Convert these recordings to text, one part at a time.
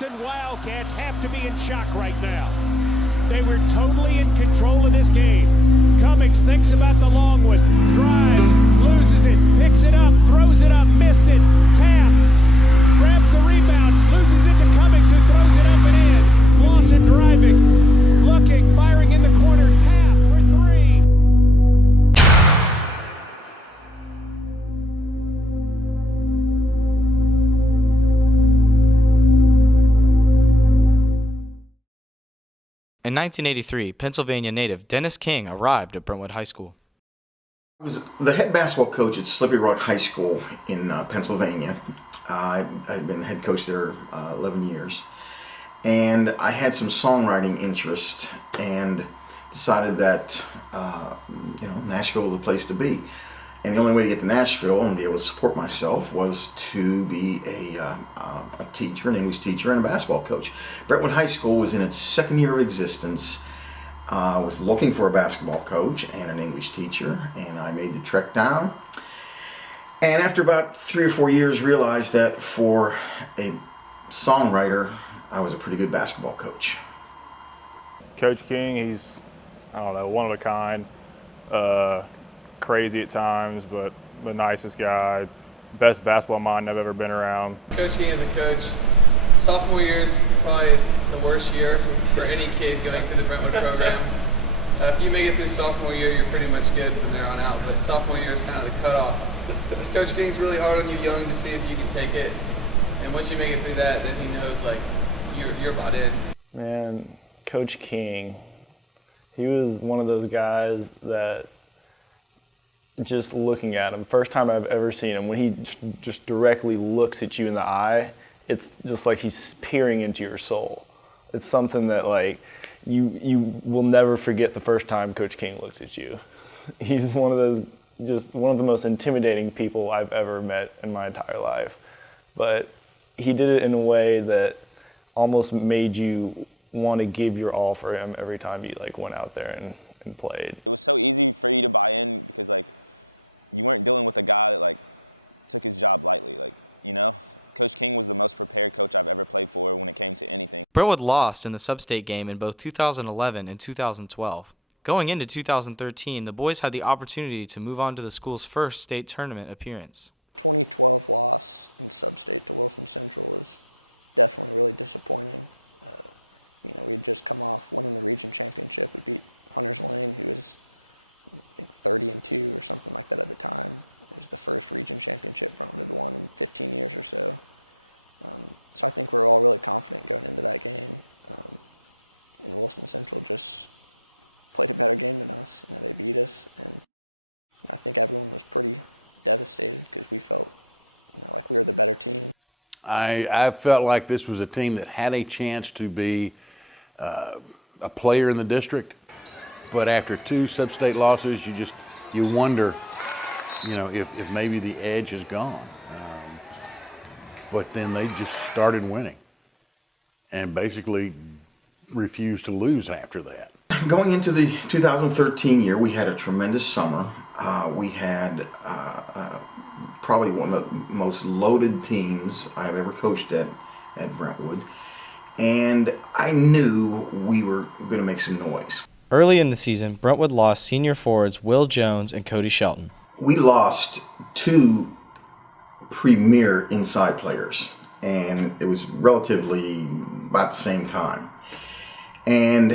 Charleston Wildcats have to be in shock right now. They were totally in control of this game. Cummings thinks about the long one, drives, loses it, picks it up, throws it up, missed it, tap, grabs the rebound, loses it to Cummings, who throws it up and in. Lawson driving, looking, firing in the corner, tap for three. In 1983, Pennsylvania native Dennis King arrived at Brentwood High School. I was the head basketball coach at Slippery Rock High School in Pennsylvania. I'd been head coach there 11 years. And I had some songwriting interest and decided that Nashville was a place to be. And the only way to get to Nashville and be able to support myself was to be a teacher, an English teacher, and a basketball coach. Brentwood High School was in its second year of existence. I was looking for a basketball coach and an English teacher, and I made the trek down. And after about 3 or 4 years, realized that for a songwriter, I was a pretty good basketball coach. Coach King, he's, one of a kind. Crazy at times, but the nicest guy, best basketball mind I've ever been around. Coach King as a coach, sophomore year is probably the worst year for any kid going through the Brentwood program. If you make it through sophomore year, you're pretty much good from there on out, but sophomore year is kind of the cutoff. This Coach King's really hard on you young to see if you can take it, and once you make it through that, then he knows you're bought in. Man, Coach King, he was one of those guys that just looking at him, first time I've ever seen him, when he just directly looks at you in the eye, it's just like he's peering into your soul. It's something that you will never forget the first time Coach King looks at you. He's one of the most intimidating people I've ever met in my entire life. But he did it in a way that almost made you want to give your all for him every time you went out there and played. Brentwood lost in the sub-state game in both 2011 and 2012. Going into 2013, the boys had the opportunity to move on to the school's first state tournament appearance. I felt like this was a team that had a chance to be a player in the district, but after 2 sub-state losses, you wonder, if maybe the edge is gone. But then they just started winning and basically refused to lose after that. Going into the 2013 year, we had a tremendous summer. We had probably one of the most loaded teams I've ever coached at Brentwood, and I knew we were going to make some noise. Early in the season, Brentwood lost senior forwards Will Jones and Cody Shelton. We lost 2 premier inside players, and it was relatively about the same time. And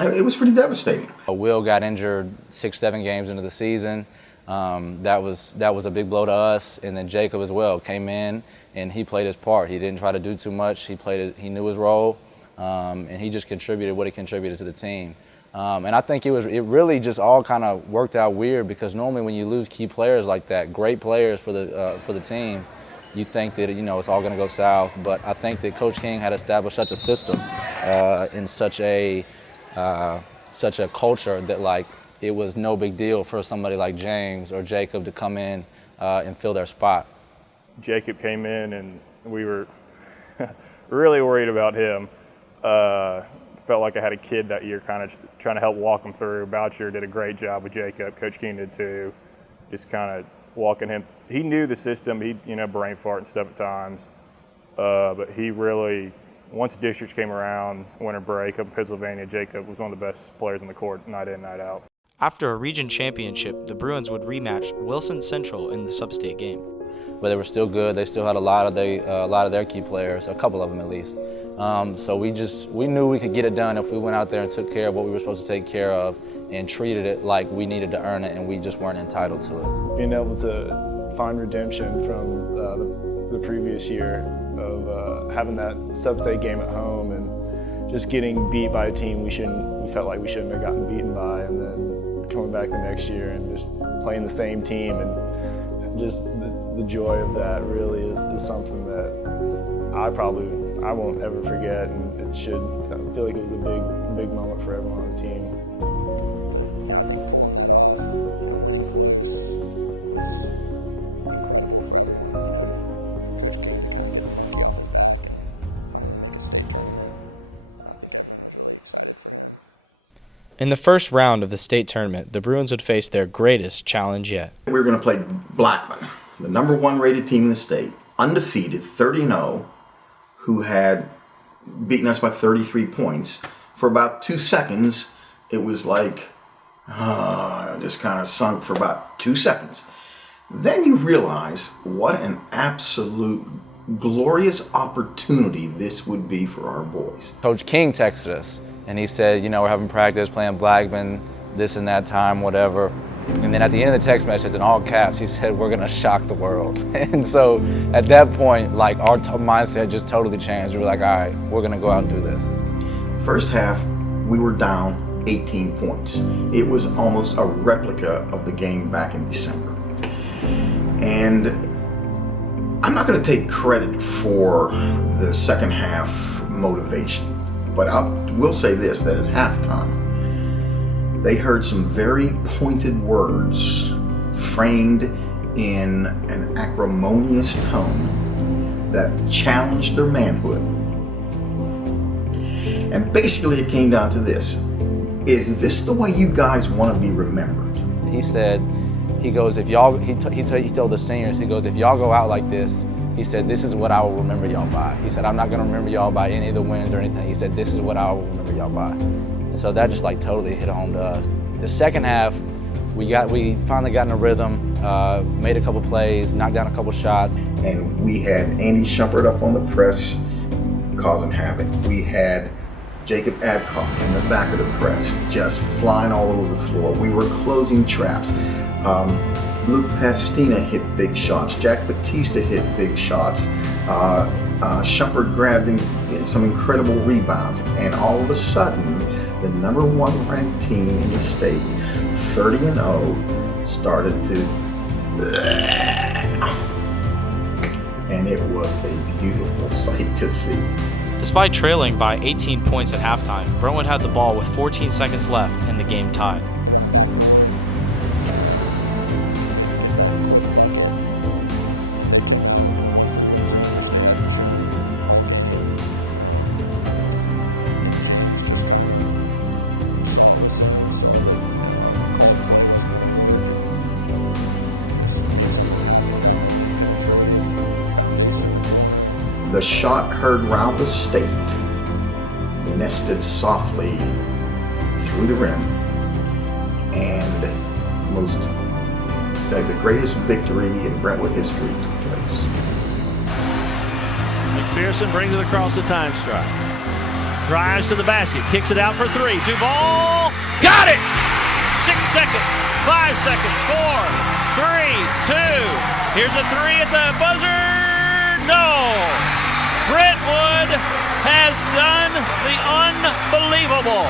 it was pretty devastating. Will got injured 6-7 games into the season. That was a big blow to us, and then Jacob as well came in and he played his part. He didn't try to do too much. He knew his role, and he just contributed what he contributed to the team. And I think it really just all kind of worked out weird, because normally when you lose key players like that, great players for the team, you think that it's all going to go south. But I think that Coach King had established such a system in such a culture that it was no big deal for somebody like James or Jacob to come in and fill their spot. Jacob came in and we were really worried about him. Felt like I had a kid that year, kind of trying to help walk him through. Boucher did a great job with Jacob. Coach King did too. Just kind of walking him. He knew the system. He'd brain fart and stuff at times. but he really, once districts came around, winter break up in Pennsylvania, Jacob was one of the best players on the court, night in, night out. After a region championship, the Bruins would rematch Wilson Central in the sub-state game. But they were still good. They still had a lot of their key players, a couple of them at least. So we knew we could get it done if we went out there and took care of what we were supposed to take care of and treated it like we needed to earn it, and we just weren't entitled to it. Being able to find redemption from the previous year of having that sub-state game at home and just getting beat by a team we felt like we shouldn't have gotten beaten by, and then coming back the next year and just playing the same team, and just the joy of that really is something that I won't ever forget, and I feel like it was a big moment for everyone on the team. In the first round of the state tournament, the Bruins would face their greatest challenge yet. We were going to play Blackman, the number 1 rated team in the state, undefeated, 30-0, who had beaten us by 33 points. For about 2 seconds, it was like, just kind of sunk for about 2 seconds. Then you realize what an absolute glorious opportunity this would be for our boys. Coach King texted us, and he said, we're having practice, playing Blackman, this and that time, whatever. And then at the end of the text message, in all caps, he said, we're going to shock the world. And so at that point, like, our mindset just totally changed. We were like, all right, we're going to go out and do this. First half, we were down 18 points. It was almost a replica of the game back in December. And I'm not going to take credit for the second half motivation, but I will say this, that at halftime, they heard some very pointed words framed in an acrimonious tone that challenged their manhood. And basically it came down to this: is this the way you guys want to be remembered? He said, he goes, if y'all, he told the seniors, he goes, if y'all go out like this, he said, this is what I will remember y'all by. He said, I'm not going to remember y'all by any of the wins or anything. He said, this is what I will remember y'all by. And so that just like totally hit home to us. The second half, we finally got in a rhythm, made a couple plays, knocked down a couple shots. And we had Andy Schumpert up on the press causing havoc. We had Jacob Adcock in the back of the press just flying all over the floor. We were closing traps. Luke Pastina hit big shots. Jack Batista hit big shots. Schumpert grabbed him some incredible rebounds. And all of a sudden, the number 1 ranked team in the state, 30-0, started to... And it was a beautiful sight to see. Despite trailing by 18 points at halftime, Brentwood had the ball with 14 seconds left and the game tied. The shot heard round the state, nested softly through the rim, and the greatest victory in Brentwood history took place. McPherson brings it across the time stripe. Drives to the basket, kicks it out for 3. Duval, got it! 6 seconds, 5 seconds, 4, 3, 2. Here's a 3 at the buzzer. No! Brentwood has done the unbelievable.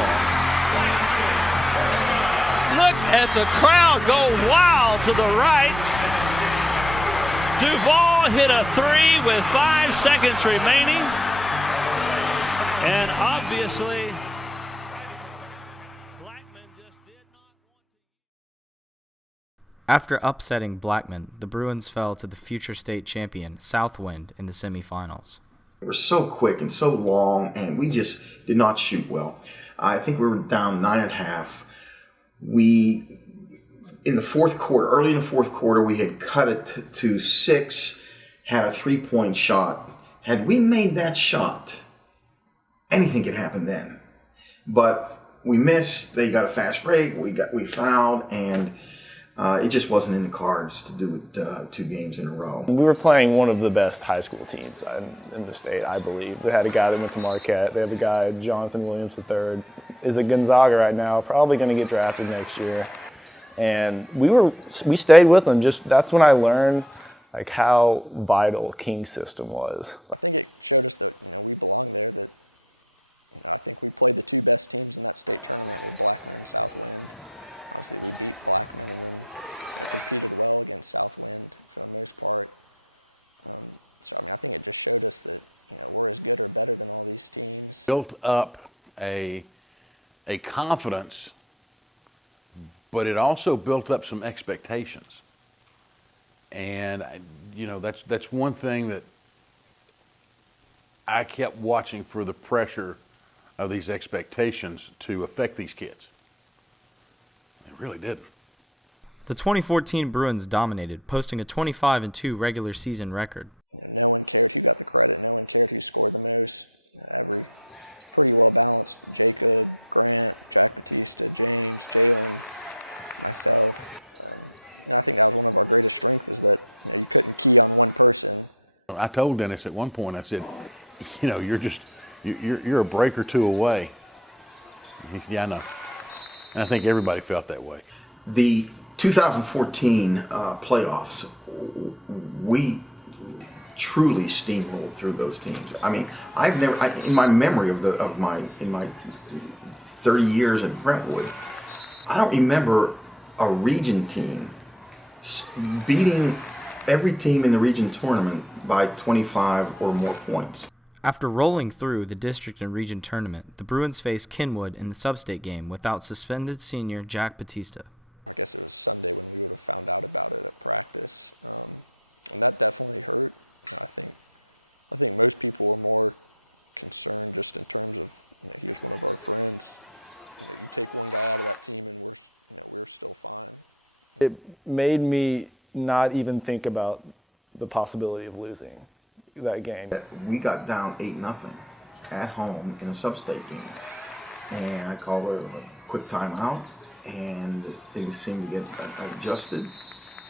Look at the crowd go wild to the right. Duval hit a 3 with 5 seconds remaining. And obviously, Blackman just did not want to. After upsetting Blackman, the Bruins fell to the future state champion, Southwind, in the semifinals. They were so quick and so long, and we just did not shoot well. I think we were down 9.5. In the fourth quarter, early in the fourth quarter, we had cut it to 6, had a 3-point shot, Had we made that shot, anything could happen then. But we missed. They got a fast break. We fouled, and it just wasn't in the cards to do it 2 games in a row. We were playing one of the best high school teams in the state, I believe. They had a guy that went to Marquette. They have a guy, Jonathan Williams III, is at Gonzaga right now, probably going to get drafted next year. And we stayed with them. That's when I learned like how vital King's system was. Built up a confidence, but it also built up some expectations. And that's one thing that I kept watching for, the pressure of these expectations to affect these kids. It really didn't. The 2014 Bruins dominated, posting a 25-2 regular season record. I told Dennis at one point, I said, you're a break or 2 away. He said, yeah, I know. And I think everybody felt that way. The 2014 playoffs, we truly steamrolled through those teams. I mean, in my memory in my 30 years at Brentwood, I don't remember a region team beating every team in the region tournament by 25 or more points. After rolling through the district and region tournament, the Bruins faced Kenwood in the sub-state game without suspended senior Jack Batista. It made me not even think about the possibility of losing that game. We got down 8-0 at home in a sub-state game, and I called a quick timeout, and things seemed to get adjusted,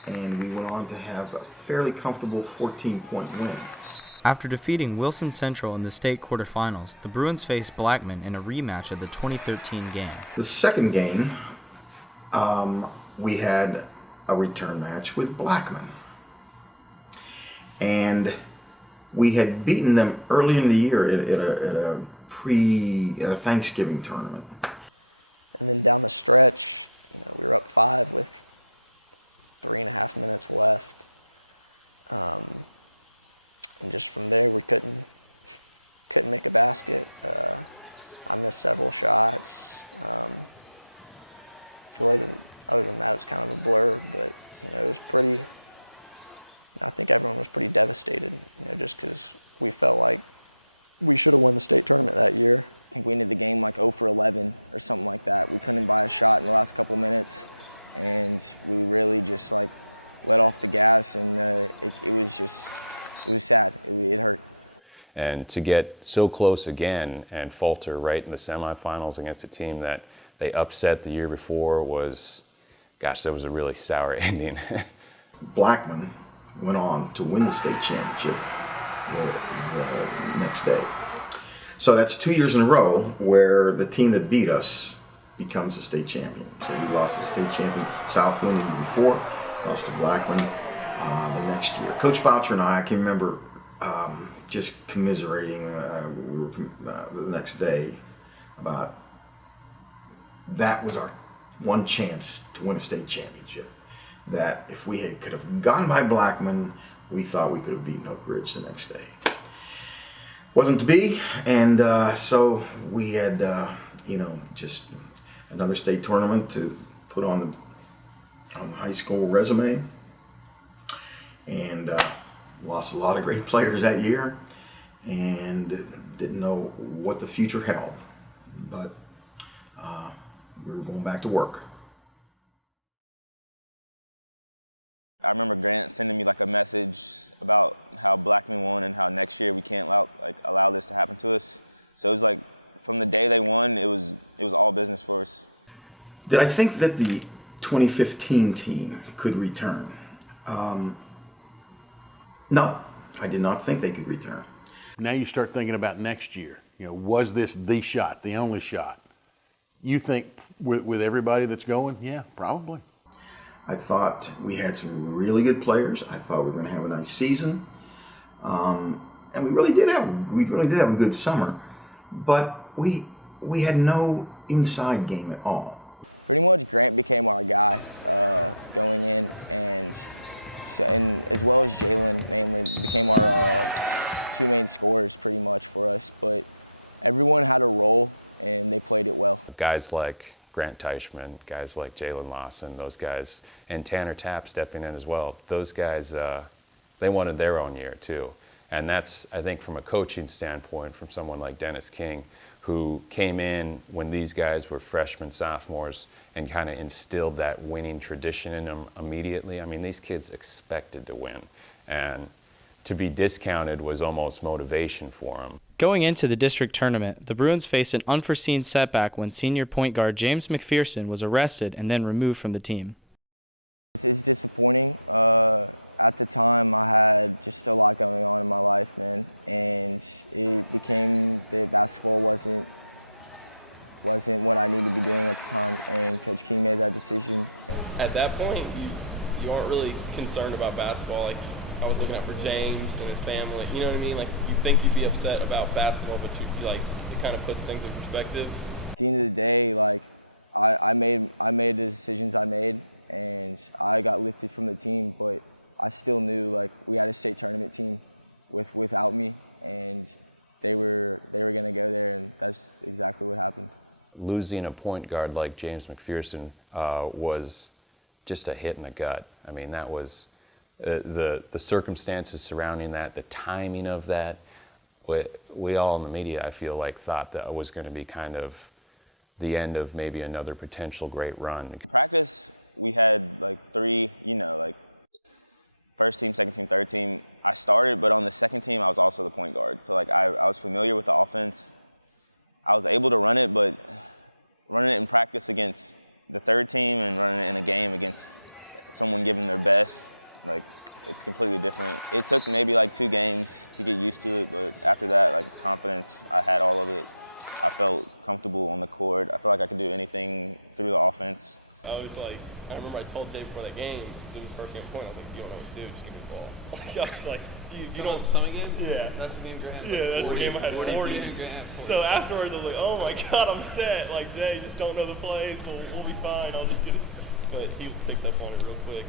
and we went on to have a fairly comfortable 14-point win. After defeating Wilson Central in the state quarterfinals, the Bruins faced Blackman in a rematch of the 2013 game. The second game, we had a return match with Blackman. And we had beaten them early in the year at a Thanksgiving tournament. And to get so close again and falter right in the semifinals against a team that they upset the year before was, gosh, that was a really sour ending. Blackman went on to win the state championship the next day. So that's 2 years in a row where the team that beat us becomes the state champion. So we lost to the state champion Southwind the year before, lost to Blackman the next year. Coach Boucher and I can remember just commiserating we were the next day about that was our one chance to win a state championship. That if we could have gone by Blackman, we thought we could have beaten Oak Ridge the next day. Wasn't to be, and so we had just another state tournament to put on the high school resume, and lost a lot of great players that year, and didn't know what the future held, but we were going back to work. Did I think that the 2015 team could return? No, I did not think they could return. Now you start thinking about next year. Was this the shot, the only shot? You think with everybody that's going? Yeah, probably. I thought we had some really good players. I thought we were going to have a nice season, and we really did have a good summer. But we had no inside game at all. Guys like Grant Teichman, guys like Jalen Lawson, those guys, and Tanner Tapp stepping in as well. Those guys, they wanted their own year too. And that's, I think, from a coaching standpoint, from someone like Dennis King, who came in when these guys were freshmen, sophomores, and kind of instilled that winning tradition in them immediately. I mean, these kids expected to win. And to be discounted was almost motivation for them. Going into the district tournament, the Bruins faced an unforeseen setback when senior point guard James McPherson was arrested and then removed from the team. At that point, you aren't really concerned about basketball. Like, I was looking out for James and his family. You know what I mean? Like, you think you'd be upset about basketball, but you like, it kind of puts things in perspective. Losing a point guard like James McPherson was just a hit in the gut. I mean, that was the circumstances surrounding that, the timing of that. We all in the media, I feel like, thought that was going to be kind of the end of maybe another potential great run. I remember I told Jay before that game, because it was his first game point, I was like, you don't know what to do, just give me the ball. Like, I was like, you don't. Summer game? Yeah. That's the game Grant had. Yeah, that's the game I had 40. So afterwards, I was like, oh my God, I'm set. Like, Jay, just don't know the plays. We'll be fine. I'll just get it. But he picked up on it real quick,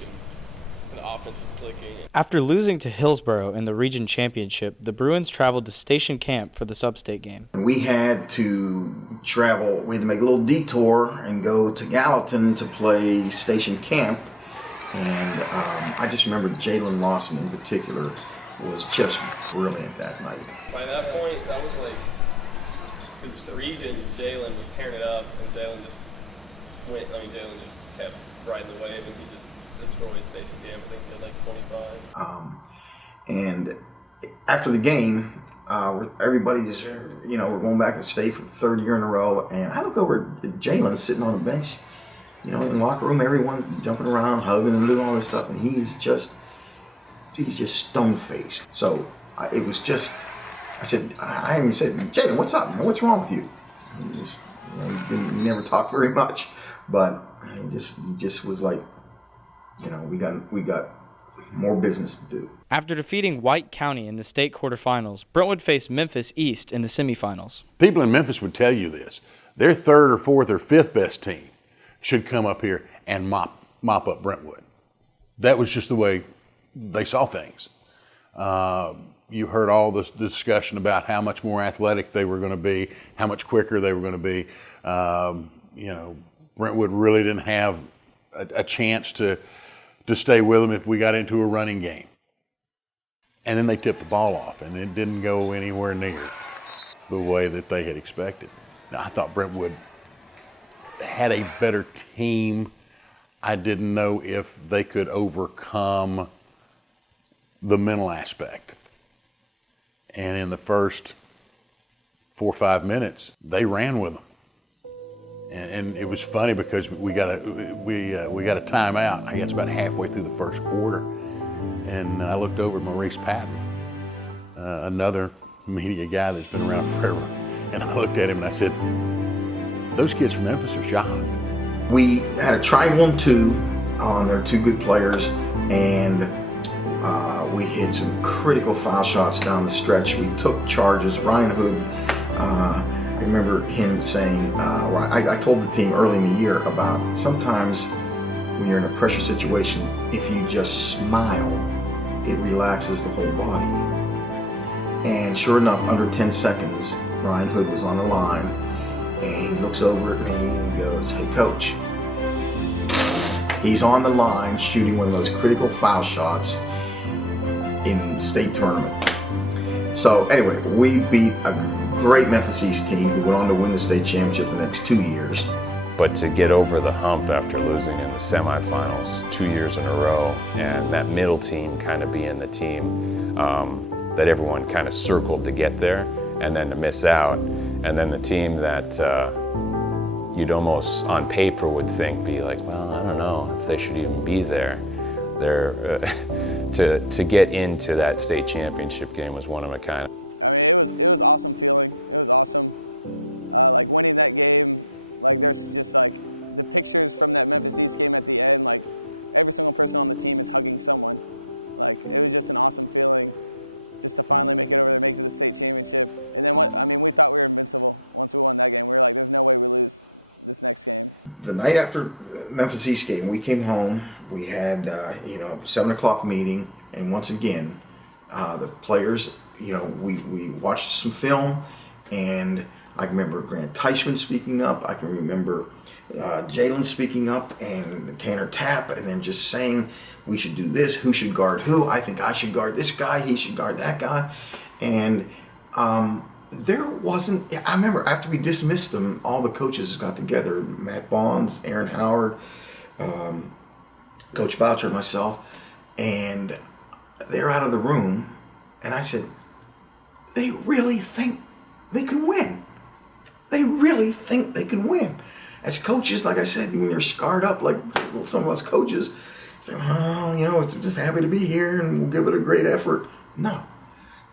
and the offense was clicking. After losing to Hillsborough in the region championship, the Bruins traveled to Station Camp for the sub-state game. We had to travel, we had to make a little detour and go to Gallatin to play Station Camp. And I just remember Jalen Lawson in particular was just brilliant that night. By that point, that was like, because the region, Jalen was tearing it up, and Jalen just kept riding the wave, and he just destroyed Station Camp. I think he had like 25. And after the game, everybody just, we're going back to state for the third year in a row. And I look over at Jalen sitting on the bench, in the locker room, everyone's jumping around, hugging and doing all this stuff. And he's just stone-faced. So it was just, I even said, Jalen, what's up, man? What's wrong with you? He never talked very much, but he just was like, we got more business to do. After defeating White County in the state quarterfinals, Brentwood faced Memphis East in the semifinals. People in Memphis would tell you this. Their third or fourth or fifth best team should come up here and mop up Brentwood. That was just the way they saw things. You heard all the discussion about how much more athletic they were going to be, how much quicker they were going to be. Brentwood really didn't have a chance to stay with them if we got into a running game. And then they tipped the ball off, and it didn't go anywhere near the way that they had expected. Now, I thought Brentwood had a better team. I didn't know if they could overcome the mental aspect. And in the first 4 or 5 minutes, they ran with them. And it was funny because we got a timeout. I guess about halfway through the first quarter, and I looked over at Maurice Patton, another media guy that's been around forever, and I looked at him and I said, "Those kids from Memphis are shocked." We had a triangle and two on their two good players, and we hit some critical foul shots down the stretch. We took charges. Ryan Hood, I remember him saying, I told the team early in the year about sometimes when you're in a pressure situation, if you just smile, it relaxes the whole body. And sure enough, under 10 seconds, Ryan Hood was on the line, and he looks over at me and he goes, "Hey, coach." He's on the line shooting one of those critical foul shots in state tournament. So anyway, we beat a great Memphis East team who went on to win the state championship the next 2 years. But to get over the hump after losing in the semifinals 2 years in a row, and that middle team kind of being the team that everyone kind of circled to get there, and then to miss out, and then the team that you'd almost on paper would think be like, well, I don't know if they should even be there. To get into that state championship game was one of a kind. The night after Memphis East game, we came home. We had 7 o'clock meeting, and once again, the players, we watched some film, and I can remember Grant Teichman speaking up. I can remember Jalen speaking up, and Tanner Tapp, and then just saying we should do this. Who should guard who? I think I should guard this guy. He should guard that guy, and there wasn't, I remember after we dismissed them, all the coaches got together, Matt Bonds, Aaron Howard, Coach Boucher, myself, and they're out of the room, and I said, they really think they can win. They really think they can win. As coaches, like I said, when you're scarred up like some of us coaches, say, we're just happy to be here and we'll give it a great effort. No.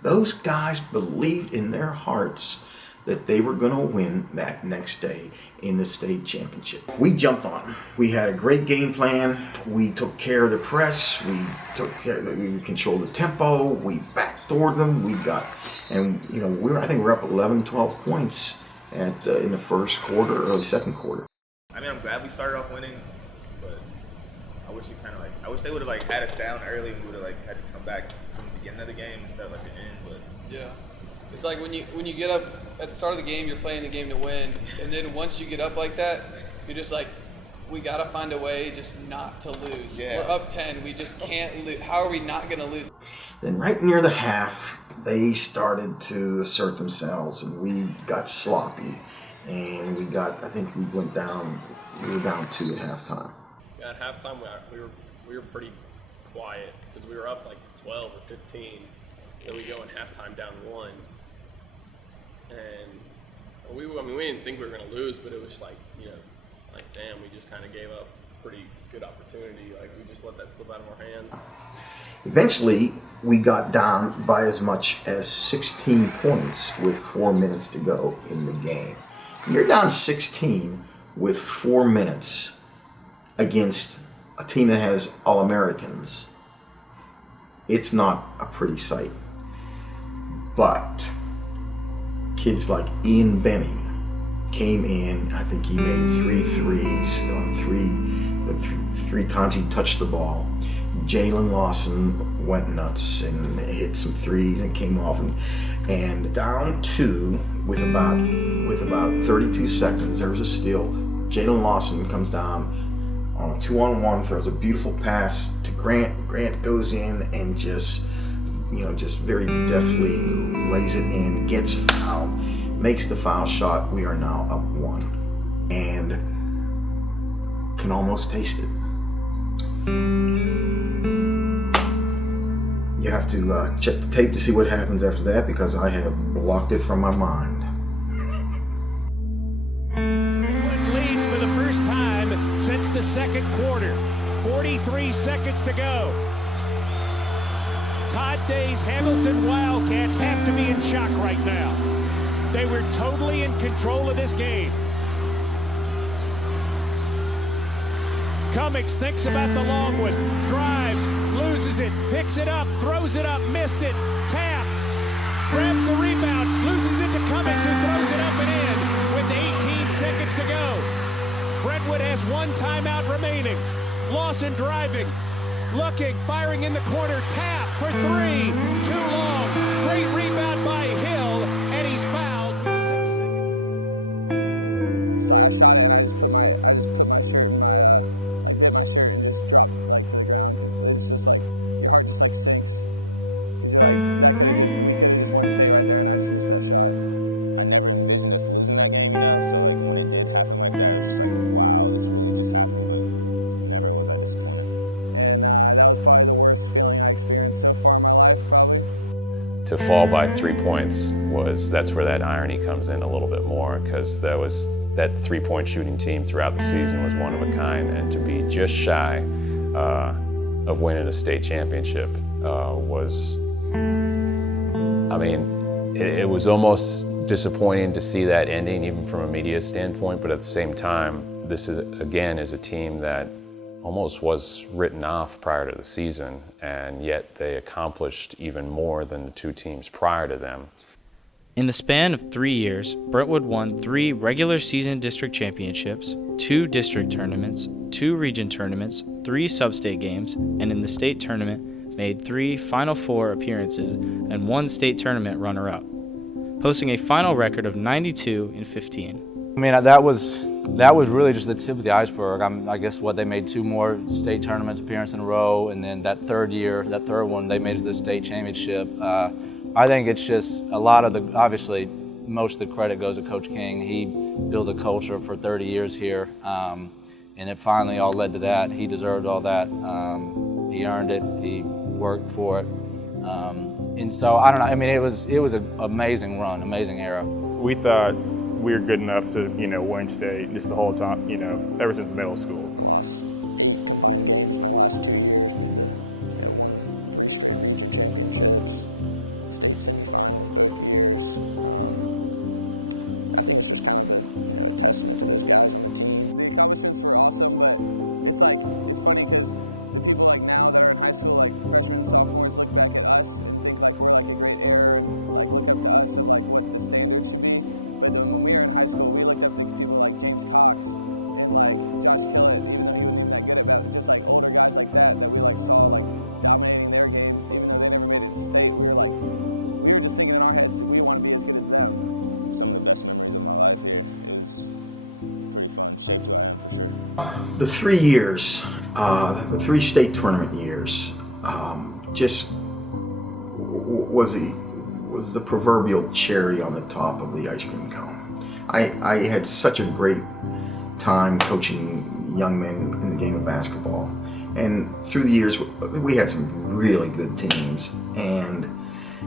Those guys believed in their hearts that they were going to win that next day in the state championship. We jumped on them. We had a great game plan. We took care of the press. We controlled the tempo. We backdoored them. I think we're up 11, 12 points in the first quarter, early second quarter. I mean, I'm glad we started off winning, but I wish they would have had us down early and we would have had to come back from the beginning of the game instead of the end. But yeah, it's like when you get up at the start of the game, you're playing the game to win, and then once you get up like that, you're just like, we gotta find a way just not to lose. Yeah. We're up 10, we just can't lose. How are we not gonna lose? Then right near the half, they started to assert themselves, and we got sloppy, and we were down 2 at halftime. Yeah, at halftime we were pretty quiet because we were up like 12 or 15. Then we go in halftime down 1, and we didn't think we were gonna lose, but it was damn, we just kind of gave up a pretty good opportunity. We just let that slip out of our hands. Eventually, we got down by as much as 16 points with 4 minutes to go in the game. You're down 16 with 4 minutes against a team that has All-Americans. It's not a pretty sight. But kids like Ian Benny came in. I think he made 3 threes on three times he touched the ball. Jalen Lawson went nuts and hit some threes and came off and down 2 with about 32 seconds. There was a steal. Jalen Lawson comes down on a 2-on-1, throws a beautiful pass to Grant. Grant goes in and just very deftly lays it in, gets fouled, makes the foul shot. We are now up 1 and can almost taste it. You have to check the tape to see what happens after that because I have blocked it from my mind. Brentwood leads the second quarter. 43 seconds to go. Todd Day's Hamilton Wildcats have to be in shock right now. They were totally in control of this game. Cummings thinks about the long one, drives, loses it, picks it up, throws it up, missed it, tap, grabs the rebound, loses it to Cummings, who throws it up and in with 18 seconds to go. Brentwood has one timeout remaining. Lawson driving, looking, firing in the corner, tap for three, too long. Great rebound by Hill, and he's fouled with 6 seconds. To fall by 3 points that's where that irony comes in a little bit more, because that 3-point shooting team throughout the season was one of a kind, and to be just shy of winning a state championship was, I mean, it was almost disappointing to see that ending, even from a media standpoint, but at the same time, this is a team that almost was written off prior to the season, and yet they accomplished even more than the two teams prior to them. In the span of 3 years, Brentwood won 3 regular season district championships, 2 district tournaments, 2 region tournaments, 3 sub-state games, and in the state tournament made 3 Final Four appearances and 1 state tournament runner-up, posting a final record of 92-15. I mean, that was really just the tip of the iceberg. I guess they made 2 more state tournaments appearances in a row, and then that third one, they made it to the state championship. I think it's just a lot of obviously, most of the credit goes to Coach King. He built a culture for 30 years here, and it finally all led to that. He deserved all that. He earned it. He worked for it. And so, I don't know, I mean, it was an amazing run, amazing era. We thought we were good enough to, win state just the whole time, ever since middle school. The 3 years, the 3 state tournament years, just was the proverbial cherry on the top of the ice cream cone. I had such a great time coaching young men in the game of basketball, and through the years we had some really good teams, and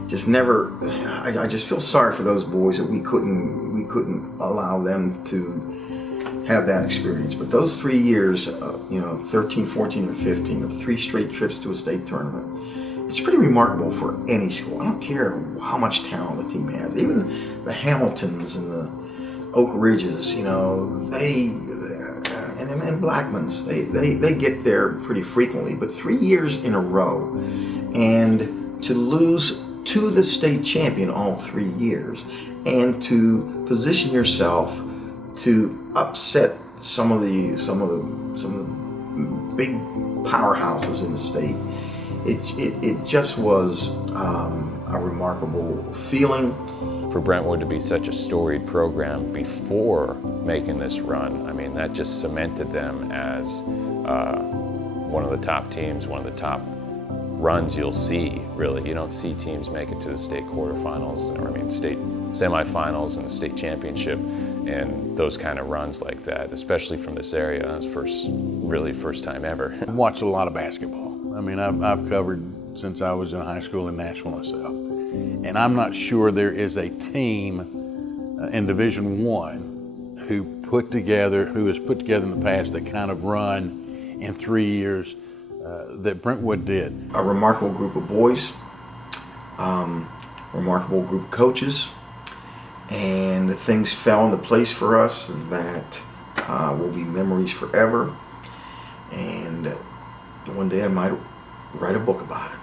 just never. I just feel sorry for those boys that we couldn't allow them to have that experience. But those 3 years, 13, 14, and 15, of 3 straight trips to a state tournament, it's pretty remarkable for any school. I don't care how much talent the team has. Even the Hamiltons and the Oak Ridges, and Blackmans, they get there pretty frequently. But 3 years in a row, and to lose to the state champion all 3 years, and to position yourself to upset some of the big powerhouses in the state, it just was a remarkable feeling. For Brentwood to be such a storied program before making this run, I mean, that just cemented them as one of the top teams, one of the top runs you'll see, really. You don't see teams make it to the state quarterfinals, state semifinals and the state championship, and those kind of runs like that, especially from this area. It was first time ever. I've watched a lot of basketball. I mean, I've covered since I was in high school in Nashville myself. And I'm not sure there is a team in Division I who put together in the past the kind of run in 3 years that Brentwood did. A remarkable group of boys, remarkable group of coaches, and things fell into place for us that will be memories forever. And one day I might write a book about it.